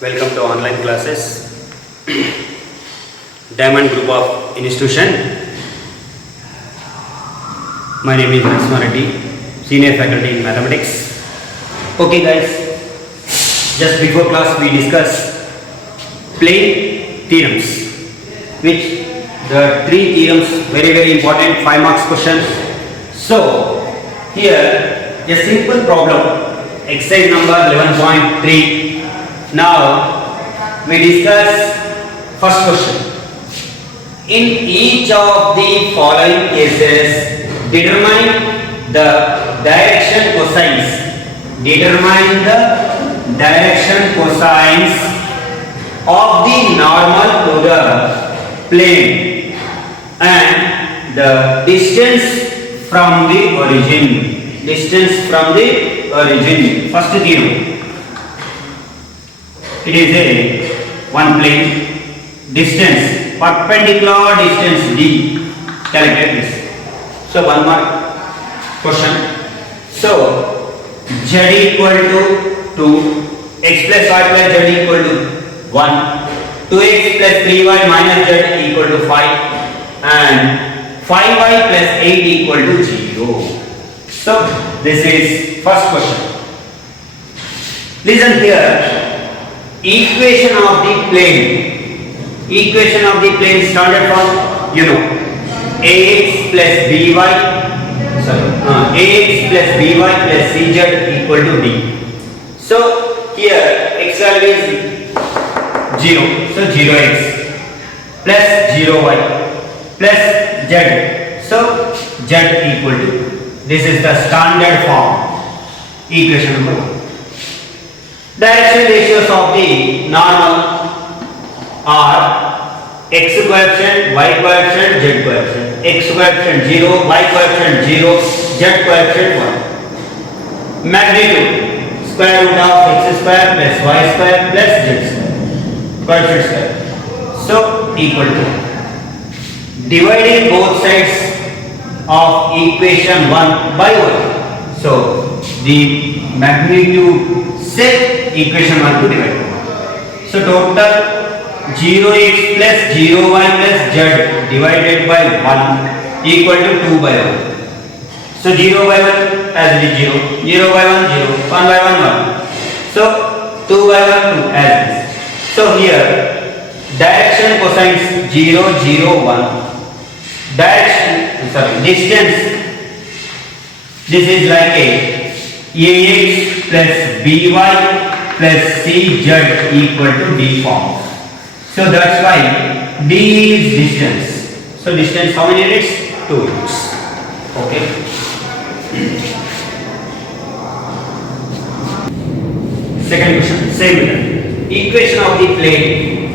Welcome to online classes. Diamond Group of Institution. My name is Narasimha Reddy, Senior Faculty in Mathematics. Okay guys, just before class we discussed plane theorems, which the three theorems very important 5 marks questions. So here a simple problem, exercise number 11.3. Now we discuss first question. In each of the following cases, determine the direction cosines. Determine the direction cosines of the normal to the plane and the distance from the origin. Distance from the origin. First theorem. It is a one plane, distance, perpendicular distance d, calculate this. So one more question. So z equal to 2, x plus y plus z equal to 1, 2x plus 3y minus z equal to 5 and 5y plus 8 equal to 0. So this is first question. Listen here. Equation of the plane. Equation of the plane started from ax plus by. Ax plus by plus cz equal to d. So here x value is 0. So 0x plus 0y plus z. So z equal to. This is the standard form. Equation number 1. Direction ratios of the normal are x coefficient, y coefficient, z coefficient. X coefficient 0, y coefficient 0, z coefficient 1. Magnitude square root of x square plus y square plus z square. Coefficient square. So equal to. Dividing both sides of equation 1 by 1. So the magnitude set equation 1 to divide. So total 0x plus 0y plus z divided by 1 equal to 2 by 1. So 0 by 1 as it is 0, 0 by 1 0, 1 by 1 1. So 2 by 1 2 as this. So here direction cosines 0 0 1. Distance, this is like a ax plus by plus cz equal to d form. So that's why d is distance. So distance how many units? 2 units. Okay. Second question, same method. Equation of the plane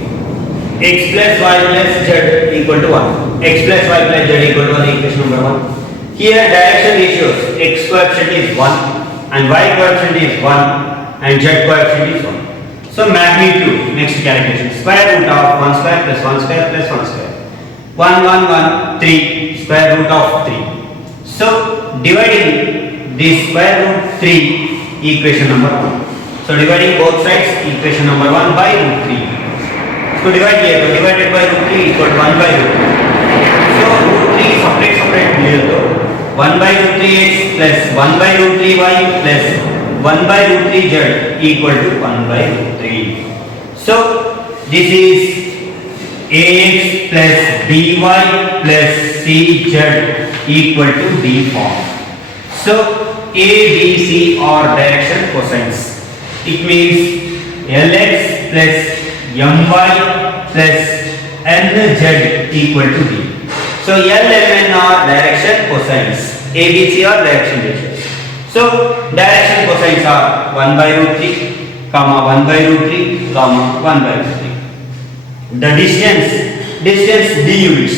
x plus y plus z equal to 1. X plus y plus z equal to 1, equation number 1. Here direction ratios, x coefficient is 1 and y coefficient is 1 and z coefficient is 1. So magnitude, next calculation, square root of 1 square plus 1 square plus 1 square. 1 1 1 3 square root of 3. So dividing this square root 3, equation number 1. So dividing both sides, equation number 1 by root 3. So divide here, divided by root 3 equal to 1 by root 3. So root 3 separate here though. 1 by root 3x plus 1 by root 3y plus 1 by root 3z equal to 1 by root 3. So this is ax plus by plus cz equal to d form. So a, b, c are direction cosines. It means lx plus my plus nz equal to d. So L, M, N are direction cosines. A, B, C are direction ratios. So direction cosines are 1 by root 3, comma 1 by root 3, comma 1 by root 3. The distance d units.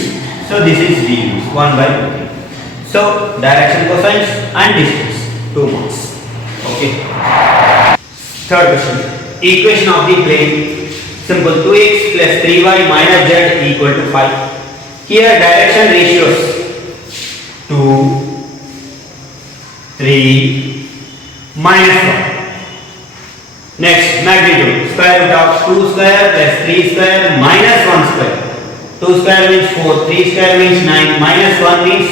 So this is d units, 1 by root 3. So direction cosines and distance, 2 marks. Okay. Third question. Equation of the plane. Simple. 2x plus 3y minus z equal to 5. Here direction ratios 2, 3, minus 1. Next, magnitude. Square root of 2 square plus 3 square minus 1 square. 2 square means 4, 3 square means 9, minus 1 means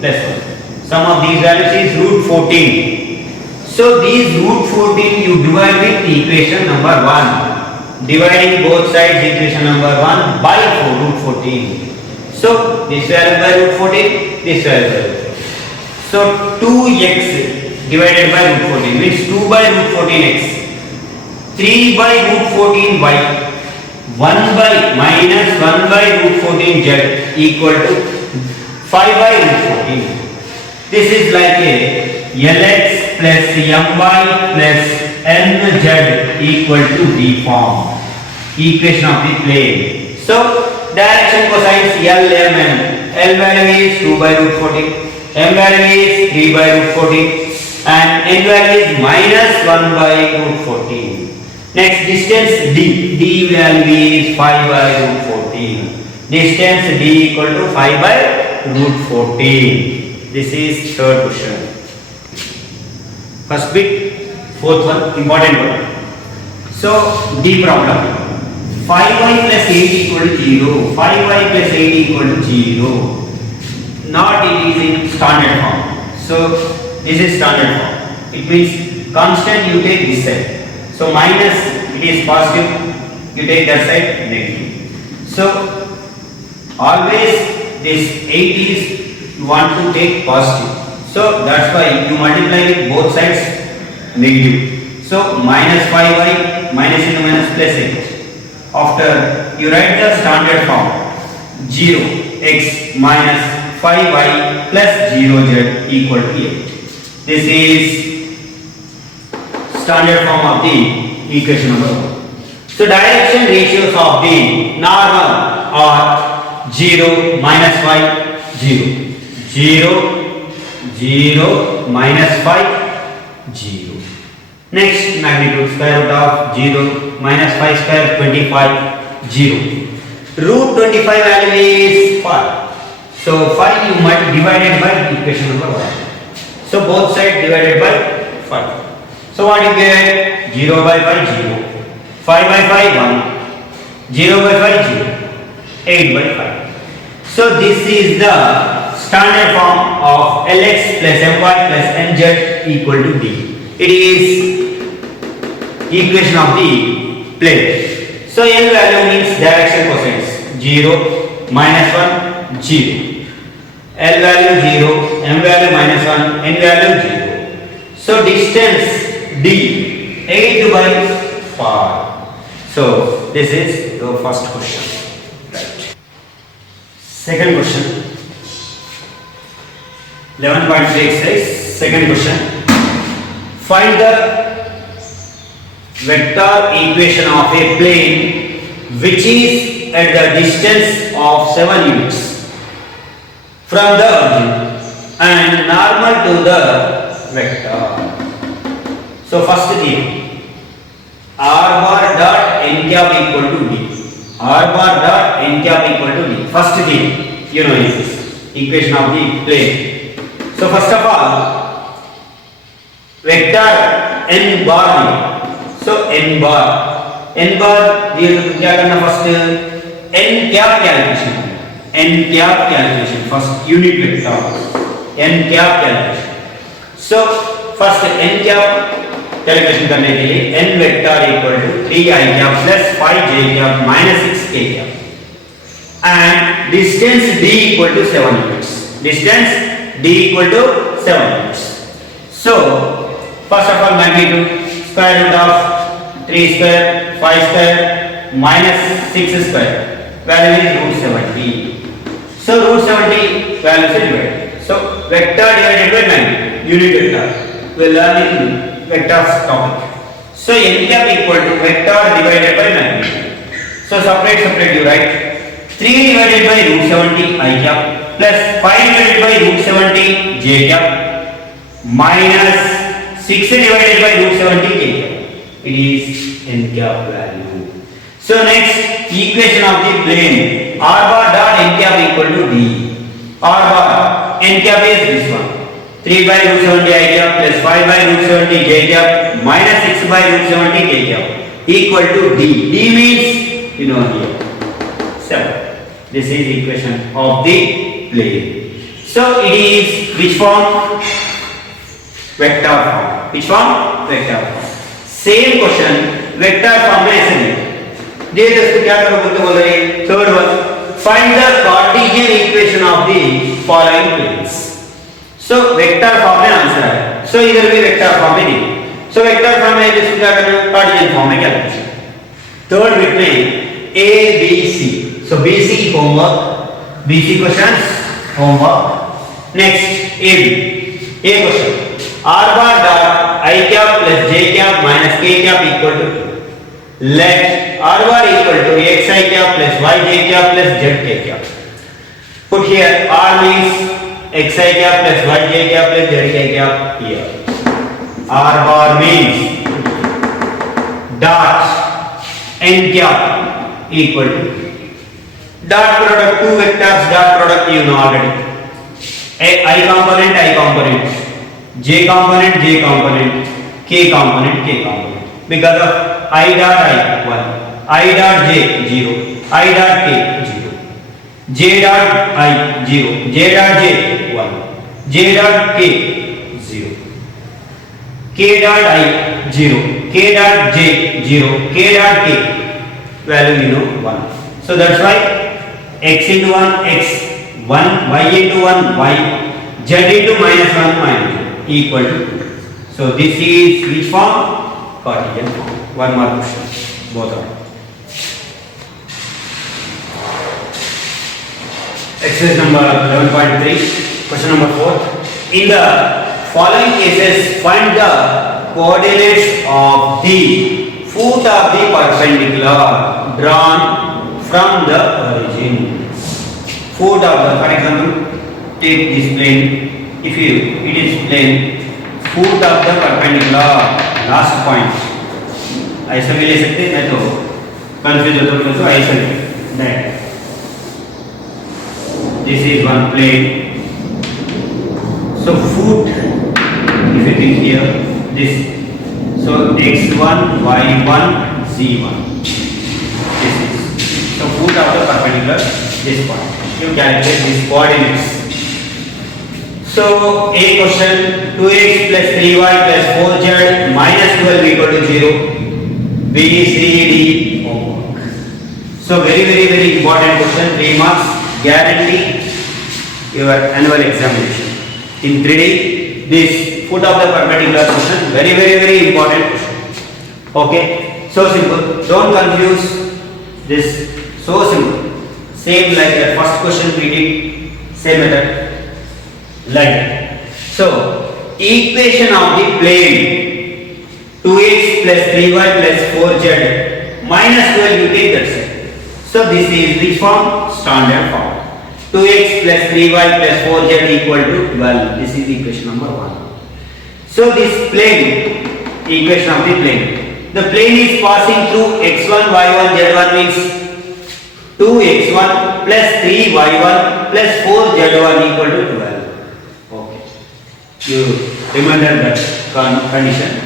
plus 1. Sum of these values is root 14. So these root 14 you divide with equation number 1. Dividing both sides equation number 1 by 4, root 14. So this value by root 14, this value by root 14. So 2x divided by root 14 means 2 by root 14x. 3 by root 14 y, 1 by minus 1 by root 14 z equal to 5 by root 14. This is like a Lx plus My plus Nz equal to D form. Equation of the plane. So direction cosines L, M, N. L value is 2 by root 14. M value is 3 by root 14. And N value is minus 1 by root 14. Next, distance D. D value is 5 by root 14. Distance D equal to 5 by root 14. This is third question. First bit, fourth one, important one. So, D problem. 5y plus 8 equal to 0. 5y plus 8 equal to 0. Not it is in standard form. So, this is standard form. It means constant you take this side. So minus it is positive, you take that side negative. So always this 8 is you want to take positive. So that's why you multiply with both sides negative. So minus 5y minus into minus plus 8. After you write the standard form 0x minus 5y plus 0z equal to 8. This is standard form of the equation number 1. So direction ratios of the normal are 0, minus 5, 0, 0, 0, minus 5, 0. Next, magnitude square root of 0, minus 5 square 25, 0. Root 25 value is 5. So 5 you might divide by equation number 1. So both sides divided by 5. So what you get? 0 by 5, 0. 5 by 5, 1. 0 by 5, 0. 8 by 5. So this is the standard form of Lx plus My plus Nz equal to D. It is equation of the plane. So L value means direction cosines. 0, minus 1, 0. L value 0, M value minus 1, N value 0. So distance D 8 by 5. So this is the first question. Right. Second question. 11.3 exercise. Second question. Find the vector equation of a plane which is at the distance of 7 units from the origin and normal to the vector. So first thing, r bar dot n cap equal to d. R bar dot n cap equal to d. First thing, you know is this equation of the plane. So first of all, vector n bar. So n bar ये क्या करना first n cap calculation. N cap calculation first unit vector. N cap calculation. So first n cap calculation करने के लिए n vector equal to 3i cap plus 5j cap minus 6k cap and distance d equal to 7 units. Distance d equal to 7 units. So first of all magnitude square root of 3 square 5 square minus 6 square value is root 70. So root 70 value से divide. So vector divided by magnitude unit vector we will learn in vectors topic. So n cap equal to vector divided by magnitude. So separate you write 3 divided by root 70 I cap plus 5 divided by root 70 j cap minus 6 divided by root 70 k cap. It is n cap value. So next equation of the plane r bar dot n cap equal to d. R bar n cap is this one. 3 by root 70 I cap plus 5 by root 70 j cap minus 6 by root 70 k cap equal to d. D means you know here 7. This is equation of the plane. So it is which form? Vector form. Which form? Vector form. Same question vector form में ऐसे नहीं दे दोस्तों क्या करो बोल रहे हैं third one find the Cartesian equation of the following planes so vector form में आंसर है सो इधर भी वेक्टर फॉर्म में नहीं सो वेक्टर फॉर्म में दोस्तों क्या करना है कार्टेशियन फॉर्म में क्या करना है थर्ड बिट में A B C so BC homework BC questions homework next A B A question r bar dot I cap plus j cap minus k cap equal to 2. Let r bar equal to x I cap plus y j cap plus z k cap. Put here r means x I cap plus y j cap plus z k cap here. R bar means dot n cap equal to dot product two vectors dot product you know already. I component j component k component because of I dot I 1 I dot j 0 I dot k 0 j dot I 0 j dot j 1 j dot k 0 k dot I 0 k dot j 0 k dot k value you know 1 so that's why x into 1 x 1 y into 1 y z into minus 1 minus equal to 2. So this is which form? Cartesian form. One more question. Both are. Exercise number 11.3. Question number 4. In the following cases, find the coordinates of the foot of the perpendicular drawn from the origin. Foot of the, for example, take this plane. If it is plane foot of the perpendicular last point ऐसा भी ले सकते हैं मैं तो confuse होता हूँ तो ऐसा नहीं this is one plane so foot if you think here this so x1 y1 z1 this is so foot of the perpendicular this point you calculate these coordinates. So a question 2x plus 3y plus 4z minus 12 equal to 0. B, C, D homework. So very important question 3 marks guarantee your annual examination. In 3D this foot of the perpendicular question very important question. Okay, so simple. Don't confuse this. So simple. Same like the first question we did. Same method. Like so equation of the plane 2x plus 3y plus 4z minus 12 you take that side so this is which form standard form 2x plus 3y plus 4z equal to 12 this is equation number 1 so this plane equation of the plane is passing through x1 y1 z1 means 2x1 plus 3y1 plus 4z1 equal to 12. You remember that condition.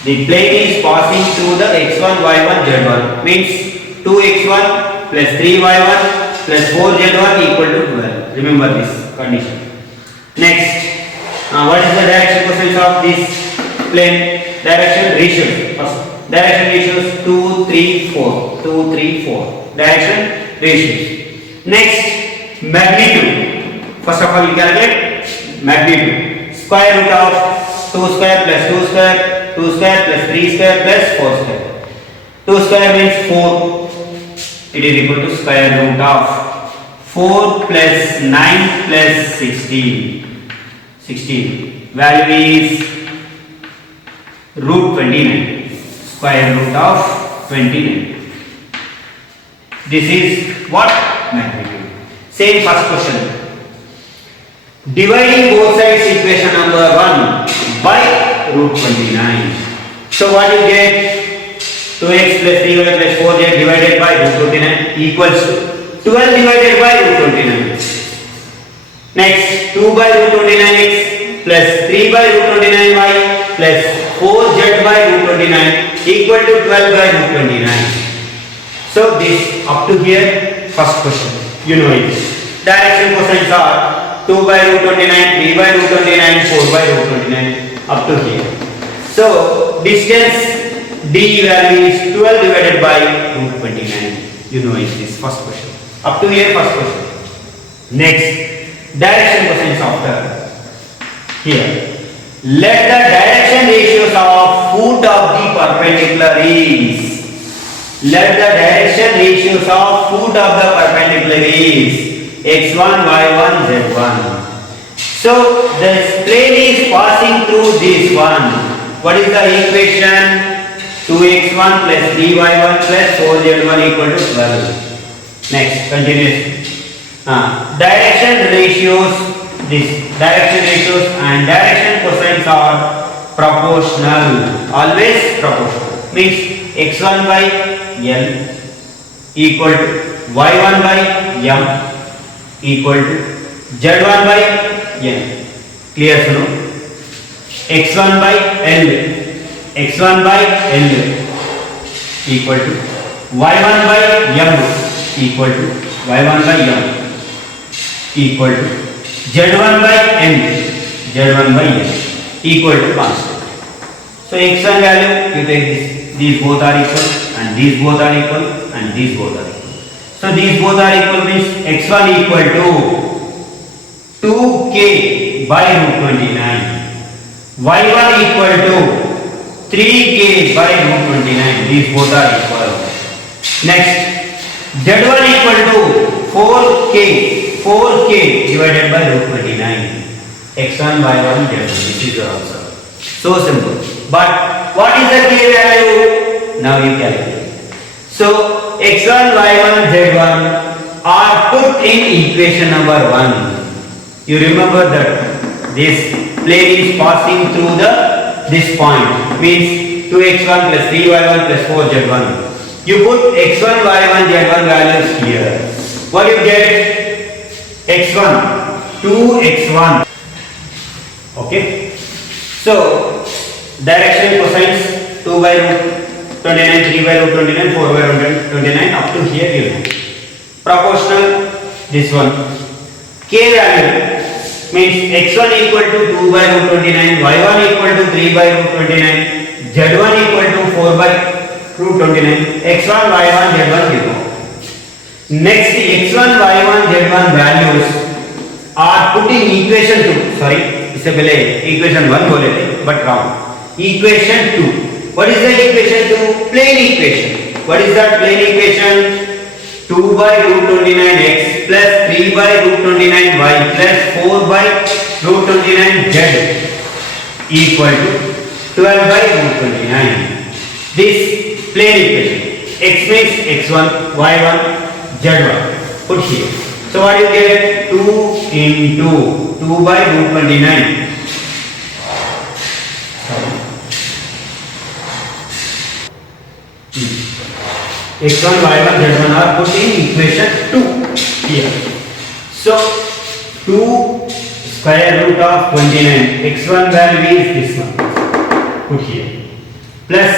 The plane is passing through the x1, y1, z1 means 2x1 plus 3y1 plus 4z1 equal to 12. Remember this condition. Next, what is the direction coefficient of this plane? Direction ratios. First, direction ratios 2, 3, 4. 2, 3, 4. Direction ratios. Next, magnitude. First of all, you calculate magnitude. Square root of 2 square plus 2 square 2 square plus 3 square plus 4 square 2 square means 4 it is equal to square root of 4 plus 9 plus 16 value is root 29 square root of 29 this is what magnitude same first question dividing both sides equation number 1 by root 29. So what you get 2x plus 3y plus 4z divided by root 29 equals to 12 divided by root 29. Next 2 by root 29x plus 3 by root 29y plus 4z by root 29 equal to 12 by root 29. So this up to here, first question, you know it. Direction cosines are 2 by root 29, 3 by root 29, 4 by root 29 up to here. So distance d value is 12 divided by root 29. You know it, this first question. Up to here, first question. Next, direction cosines after here. Let the direction ratios of foot of the perpendicular is. Let the direction ratios of foot of the perpendicular is x1, y1, z1. So this plane is passing through this one. What is the equation? 2x1 plus 3y1 plus 4z1 equal to 12. Next, continuous. Direction ratios. This direction ratios and direction cosines are proportional. Always proportional. Means x1 by L equal to y1 by m equal to z1 by n. Clear, no? x1 by L equal to y1 by m equal to y1 by m equal to z1 by n equal to constant. So x1 value, you take this. These both are equal and these both are equal and these both are equal. So these both are equal means x1 equal to 2k by root 29. y1 equal to 3k by root 29. These both are equal. Next, z1 equal to 4k divided by root 29. x1, y1, z1. This is your answer. So simple. But what is the k value? Now you calculate. So x1, y1, z1 are put in equation number 1. You remember that this plane is passing through this point, means 2x1 plus 3y1 plus 4z1. You put x1, y1, z1 values here. What you get? x1, 2x1. Okay. So direction cosines 2 by root 29, 3 by root 29, 4 by root 29 up to here you know. Proportional, this one. K value means x1 equal to 2 by root 29, y1 equal to 3 by root 29, z1 equal to 4 by root 29, x1, y1, z1 0. Next, x1, y1, z1 values are put in equation 2. Sorry, इससे पहले equation 1 बोले थे, but wrong. Equation 2. What is the equation 2? Plane equation. What is that plane equation? 2 by root 29x plus 3 by root 29y plus 4 by root 29z equal to 12 by root 29. This plane equation. X means x1, y1, z1. Put here. So what you get? 2 into 2 by root 29. x1, y1, z1 are put in equation 2 here. So 2 square root of 29, x1 value is this one, put here, plus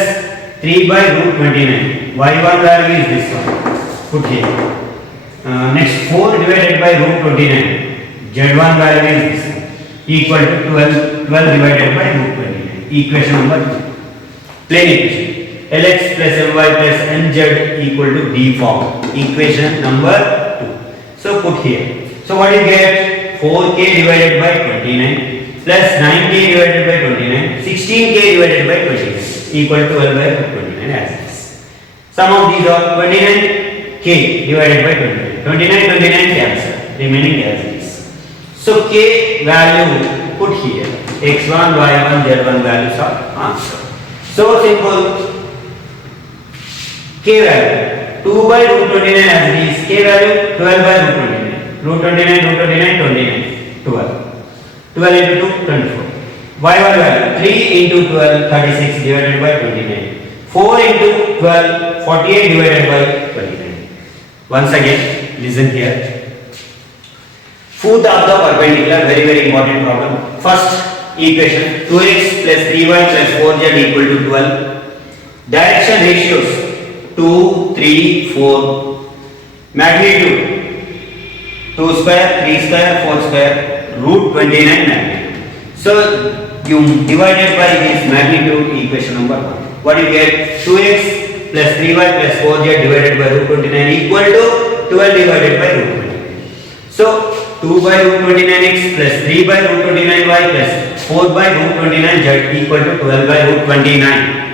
3 by root 29, y1 value is this one, put here. Next 4 divided by root 29, z1 value is this one, equal to 12 divided by root 29, equation number 2, plane equation. Lx plus my plus nz equal to d form, equation number 2. So put here. So what you get? 4k divided by 29 plus 9k divided by 29, 16k divided by 29 equal to 12 by 29 as this. Sum of these are 29k divided by 29. 29 cancel, remaining as this. So k value put here. x1, y1, z1 values are answered. So simple. K value 2 by root 29 as this, K value 12 by root 29, root 29, 12, 12 into 2, 24, y1 value 3 into 12, 36 divided by 29, 4 into 12, 48 divided by 29. Once again, listen here. Foot of the perpendicular, very important problem. First, equation 2x plus 3y plus 4z equal to 12. Direction ratios 2, 3, 4. Magnitude 2 square, 3 square, 4 square, root 29 magnitude. So you divided by this magnitude equation number 1. What you get? 2x plus 3y plus 4z divided by root 29 equal to 12 divided by root 29. So 2 by root 29x plus 3 by root 29y plus 4 by root 29z equal to 12 by root 29.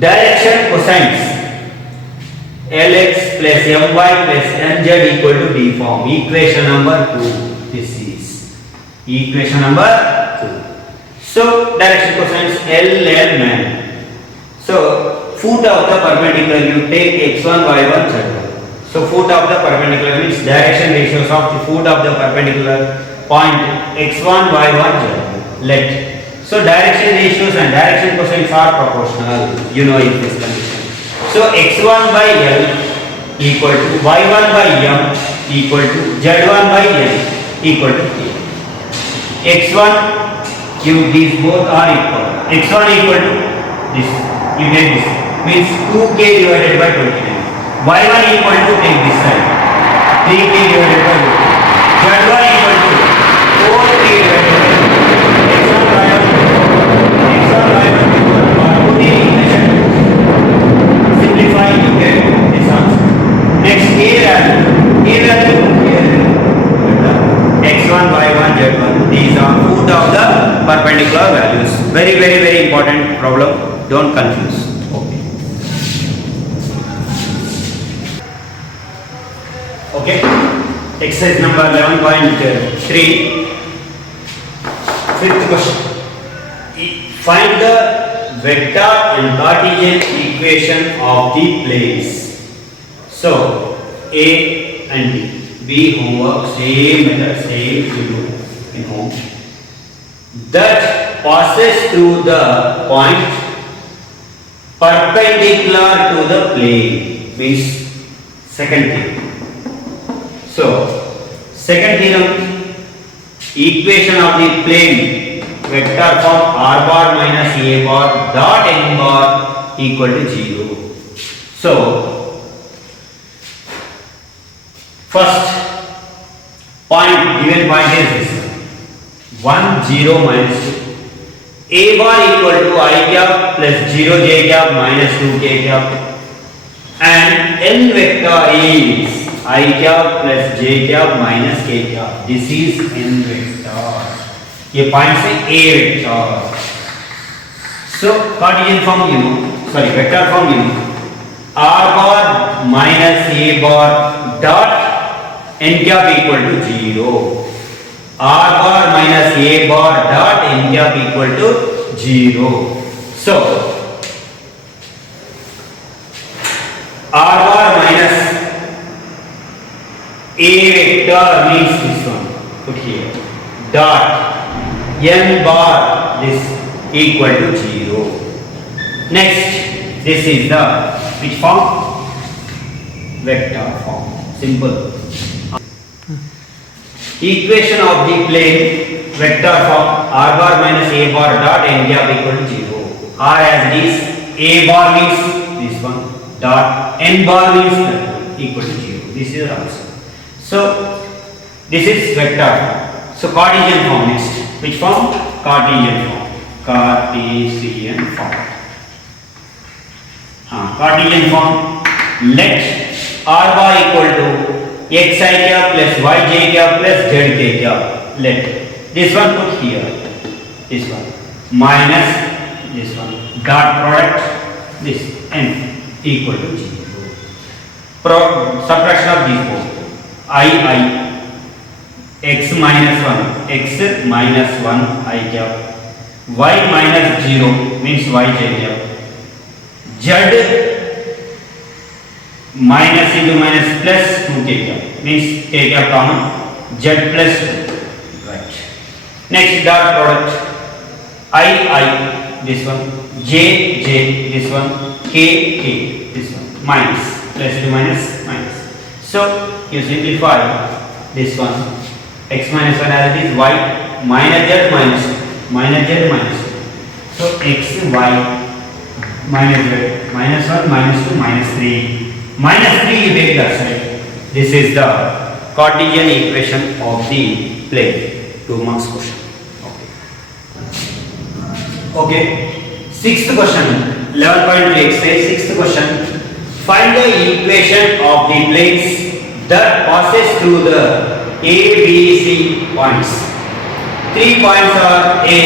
Direction cosines Lx plus My plus Mz equal to D form. Equation number 2. This is equation number 2. So direction cosines L man. So foot of the perpendicular you take x1, y1, z1. So foot of the perpendicular means direction ratios of the foot of the perpendicular point x1, y1, z1. Let. So direction ratios and direction cosines are proportional. You know in this condition. So x1 by L equal to y1 by M equal to z1 by N equal to K. x1 these both are equal. x1 equal to this. You get this. Means 2k divided by 29. y1 equal to take this side. 3k divided by 2. z1 equal to 4k divided by 2. x1 y1 equal to put the equation. Simplify you get this answer. Next a value here x1, y1, z1. These are foot of the perpendicular values. Very important problem. Don't confuse. Okay. Exercise number 11.3. Fifth question. Find the vector and Cartesian equation of the planes. So A and B. B homework, same method, same to do in home. That passes through the point perpendicular to the plane. Means second theorem. So second theorem, equation of the plane vector form r bar minus a bar dot n bar equal to 0. So first given point is this 1 0 minus 2. A bar equal to I cap plus 0 j cap minus 2 k cap, and n vector is I cap plus j cap minus k cap. This is n vector. ये point से A vector. So Cartesian form vector form r bar minus a bar dot n cap equal to 0. R bar minus a bar dot n cap equal to 0. So r bar minus a vector means this one. Put here dot n bar this equal to 0. Next, this is the which form? Vector form. Simple. Equation of the plane vector form r bar minus a bar dot n cap equal to 0. R as it is, a bar means this one, dot n bar means equal to 0. This is the answer. So this is vector form. So Cartesian form next. Which form? Cartesian form. Cartesian form. Cartesian form. Let r bar equal to xi cap plus yj cap plus zk cap. Let this one put here. This one minus this one. Dot product this n equal to 0. Subtraction of these both. I x minus 1 x minus 1 I cap, y minus 0 means yj cap, z minus into minus plus 2k cap means k cap common, z plus 2. Right. Next dot product I this one, j this one, k this one, minus plus into minus minus. So you simplify this one. X minus 1 as it is, y minus z minus 2. minus z minus 2. So x y minus z minus 1 minus 2 minus 3 minus 3 you take that side. This is the Cartesian equation of the plane. 2 marks question. Okay. Sixth question. 11.3 exercise. Sixth question. Find the equation of the planes that passes through the A, B, C points. 3 points are A,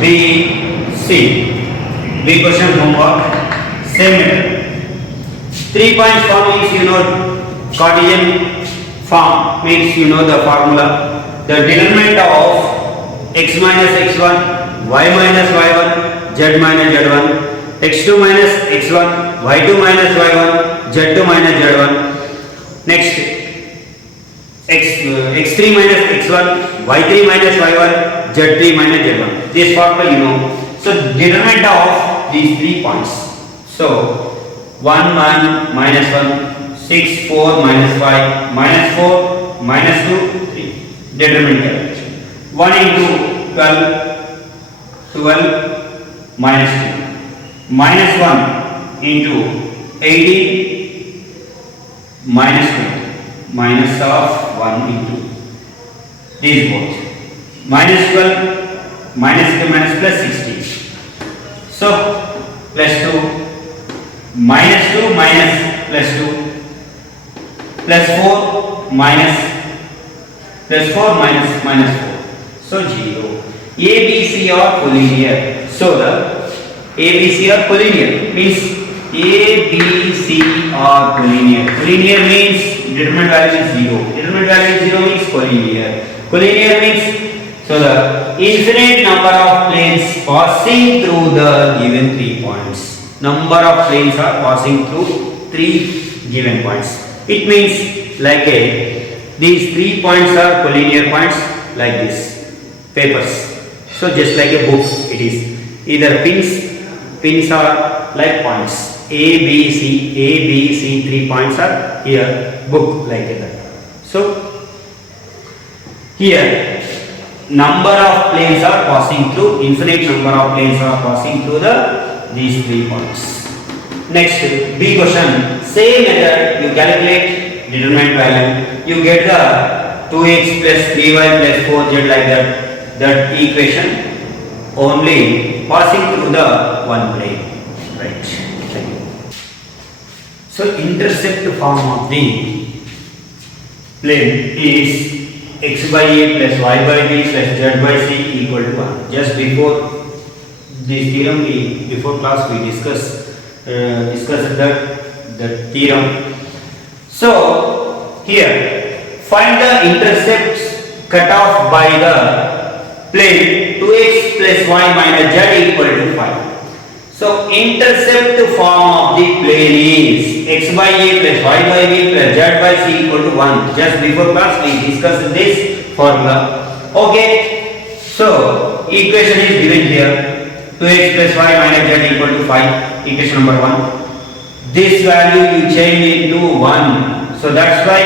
B, C. B question homework. Same method. 3 points form means you know Cartesian form means you know the formula. The determinant of x minus x1, y minus y1, z minus z1, x2 minus x1, y2 minus y1, z2 minus z1. Next, x3 minus x1, y3 minus y1, z3 minus z1. This formula you know. So determinant of these 3 points. So 1 1 minus 1, 6 4 minus 5 minus 4 minus 2 3. Determinant calculation. 1 into 12 minus 2 minus 1 into 18 minus 20 minus of 1 into these both minus 12 minus 2 minus plus 16. So plus 2 minus 2 minus plus 2 plus 4 minus plus 4 minus minus 4. So 0. A, B, C are collinear. So the A, B, C are collinear means A, B, C are collinear. Collinear means determinant value is 0. Determinant value is 0 means collinear. Collinear means so the infinite number of planes passing through the given 3 points. Number of planes are passing through 3 given points. It means like these 3 points are collinear points like this. Papers. So just like a book it is. Either pins are like points. A, B, C, 3 points are here. Book like that. So here number of planes are passing through, infinite number of planes are passing through these 3 points. Next, B question. Same method you calculate determinant value. You get the 2x plus 3y plus 4z like that. That equation only passing through the one plane. Right. So intercept form of the plane is x by a plus y by b plus z by c equal to 1. Just before this theorem, before class we discussed that theorem. So here find the intercepts cut off by the plane 2x plus y minus z equal to 5. So intercept form of the plane is x by a plus y by b plus z by c equal to 1. Just before class we discussed this formula. Okay. So equation is given here. 2x plus y minus z equal to 5. Equation number 1. This value you change into 1. So that's why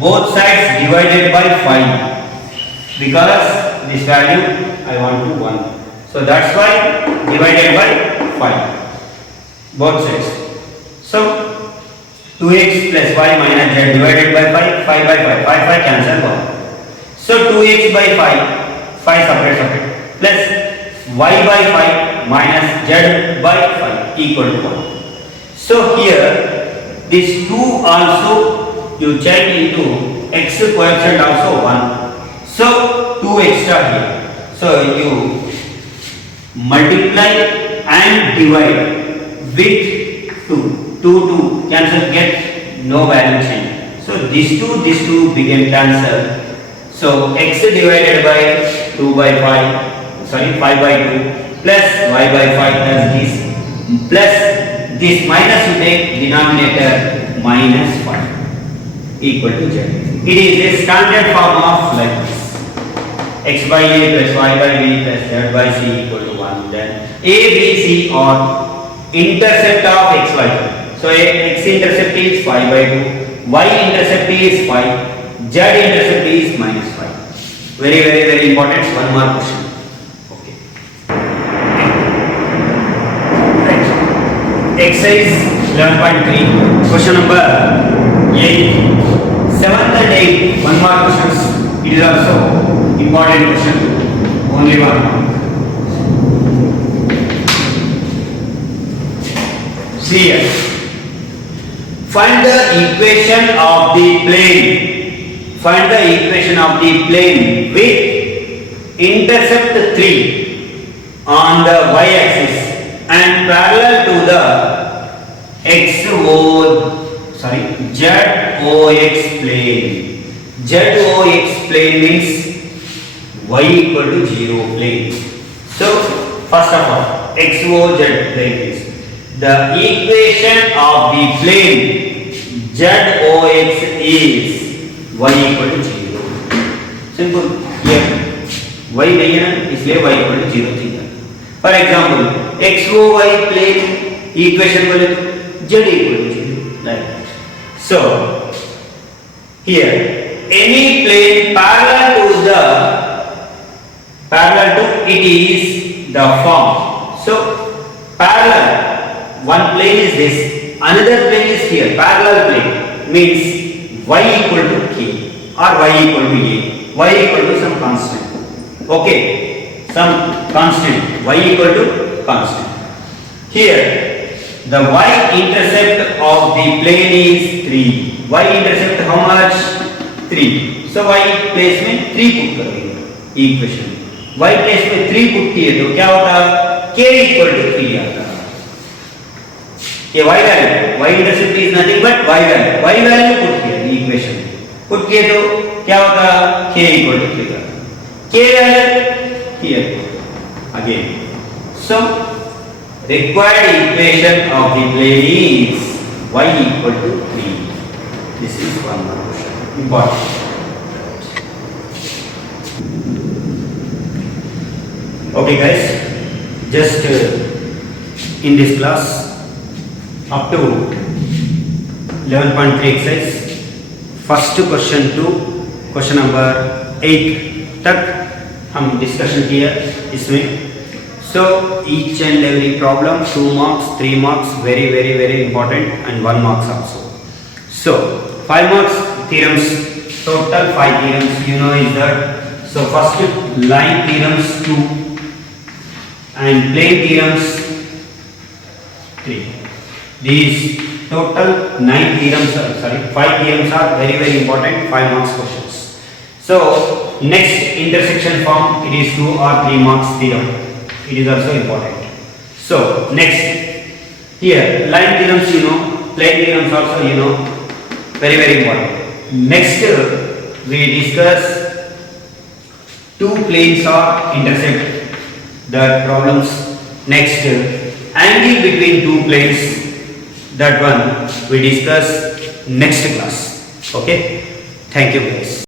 both sides divided by 5. Because this value I want to 1. So that's why divided by 5. Both sides. So 2x plus y minus z divided by 5. 5 by 5. 5 cancel 1. So 2x by 5. 5 separate. Plus y by 5 minus z by 5 equal to 1. So here this 2 also you change into x coefficient also 1. So 2 extra here. So you multiply and divide with 2. 2 cancel, get no value change. So these two became cancel. So x divided by 2 by 5, sorry 5 by 2 plus y by 5 plus this minus you take denominator minus 5 equal to z. It is a standard form of like this. X by a plus y by b plus z by c equal to 1. Then a, b, c are intercept of x by 2. So x intercept is 5 by 2, y intercept is 5, z intercept is minus 5. Very important. One more question. exercise 11.3 question number 8, 7th and 8 1 mark questions. It is also important question, only 1 mark. See here, find the equation of the plane, find the equation of the plane with intercept 3 on the y-axis and parallel to the ZOX plane. ZOX plane means y equal to 0 plane. So first of all, XOZ plane is the equation of the plane ZOX is y equal to 0. Simple. Here y नहीं है इसलिए y equal to 0 चाहिए. For example, XOY plane equation बोले तो z equal to 0 like that. So here any plane parallel to it is the form. So parallel, one plane is this, another plane is here, parallel plane means y equal to k or y equal to a, y equal to some constant. Okay, some constant, y equal to constant. Here the y-intercept of the plane is 3. Y-intercept how much? 3. So y place में 3 put करेंगे equation. y place में 3 put किए तो क्या होता? k equal to 3 आता. ये y value, y-intercept is nothing but y value. y value put किया इक्वेशन. पुट किए तो क्या होता? k इक्वल टू 3 आता. k value here again. So required equation of the plane is y equal to 3. This is one more question. Important. Okay guys, just in this class up to 11.3 exercise, first question to question number 8 तक हम discussion किया इसमें. So each and every problem 2 marks, 3 marks, very important, and 1 marks also. So 5 marks theorems, total 5 theorems you know is that. So first line theorems 2 and plane theorems 3. These total 9 theorems are, 5 theorems are very important, 5 marks questions. So next intersection form, it is 2 or 3 marks theorem. It is also important. So next here line theorems you know, plane theorems also you know, very important. Next we discuss two planes are intersect, that problems. Next angle between two planes, that one we discuss next class. Okay, thank you guys.